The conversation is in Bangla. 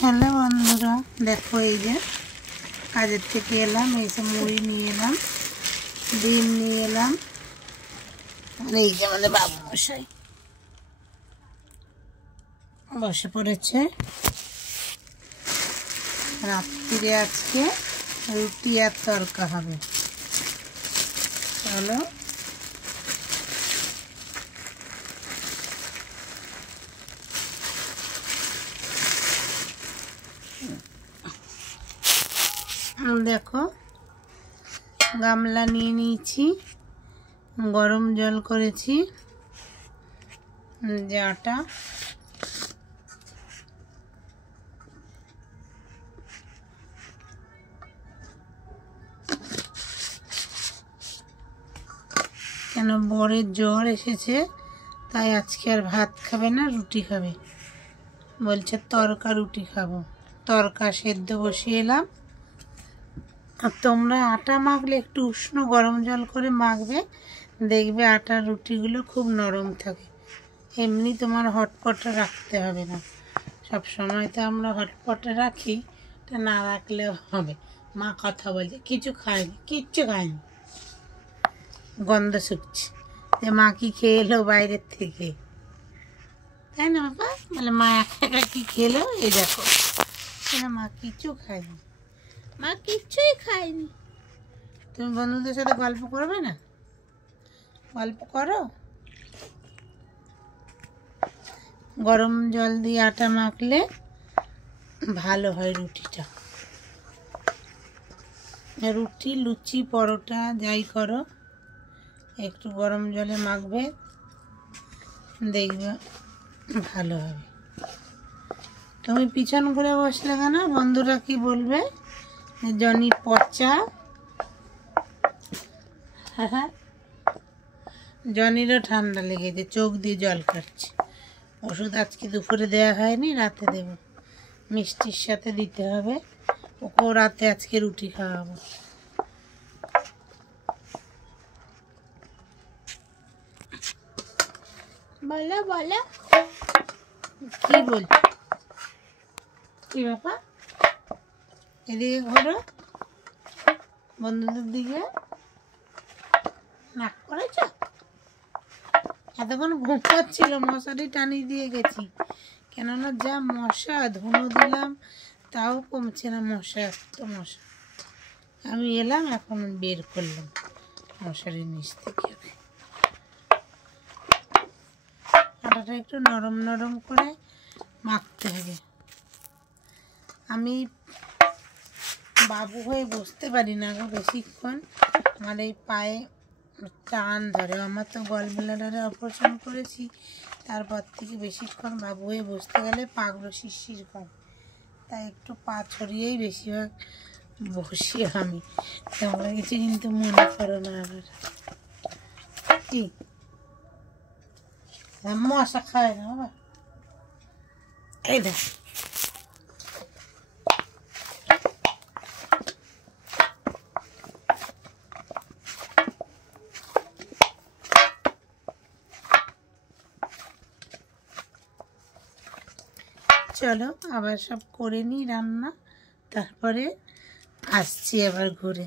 হ্যালো বন্ধুরা, দেখো এই যে কাজের থেকে এলাম, এসে মুড়ি নিয়ে এলাম, ডিম নিয়ে এলাম। আর এই যে আমাদের বাবু মশাই বসে পড়েছে। রাত্রিরে আজকে রুটি আর তরকা হবে। চলো দেখো, গামলা নিয়ে নিয়েছি, গরম জল করেছি, যে আটা কেন বরের জ্বর এসেছে, তাই আজকে আর ভাত খাবে না, রুটি খাবে। বলছে তরকা রুটি খাবো। তরকা সেদ্ধ বসিয়ে এলাম। আর তোমরা আটা মাখলে একটু উষ্ণ গরম জল করে মাখবে, দেখবে আটার রুটিগুলো খুব নরম থাকে। এমনি তোমার হটপটে রাখতে হবে না। সব সময় তো আমরা হটপটে রাখি, তা না রাখলেও হবে। মা কথা বলছে কিছু খায়নি, কিচ্ছু খায়নি, গন্ধ শুকছে যে মা কি খেয়ে এলো বাইরের থেকে, তাই না বাবা? বলে মা একা কি খেলো, এই দেখো মা কিচ্ছু খায়নি, মা কিচ্ছুই খায়নি। তুমি বন্ধুদের সাথে গল্প করবে না? গল্প করো। গরম জল দিয়ে আটা মাখলে ভালো হয় রুটিটা। রুটি, লুচি, পরোটা যাই করো, একটু গরম জলে মাখবে, দেখবে ভালো হবে। তুমি পিছন ঘুরে বসলে কেন? বন্ধুরা কি বলবে? জনি পচা। হ্যাঁ, জনিরও ঠান্ডা লেগেছে, চোখ দিয়ে জল কাটছে। ওষুধ আজকে দুপুরে দেওয়া হয়নি, রাতে দেব, মিষ্টির সাথে দিতে হবে। ওকেও রাতে আজকে রুটি খাওয়াবো। বলো বলো, কি বলছো? কি ব্যাপার? এদিকে ঘোরো, বন্ধুদের দিকে। নাক করেছ? এতক্ষণ ঘুমাচ্ছিল, মশারি টানিয়ে দিয়ে গেছি, কেননা যা মশা, ধুনো দিলাম তাও কমছে না মশা, এত মশা। আমি এলাম, এখন বের করলাম মশারির নিচ থেকে। আটাটা একটু নরম নরম করে মাখতে হবে। আমি বাবু হয়ে বসতে পারি না গো বেশিক্ষণ, আমার এই পায়ে টান ধরে। আমার তো গল ব্লাডারে অপারেশন করেছি, তারপর থেকে বেশিক্ষণ বাবু হয়ে বসতে গেলে পাগুলো শিরশির করে, তাই একটু পা ছড়িয়েই বেশিরভাগ বসি আমি। তোমরা কিছু কিন্তু মনে করো না আবার। কি মশা খায় না বাবা? এই দেখ, চলো আবার সব করে নিই রান্না, তারপরে আসছি আবার ঘুরে।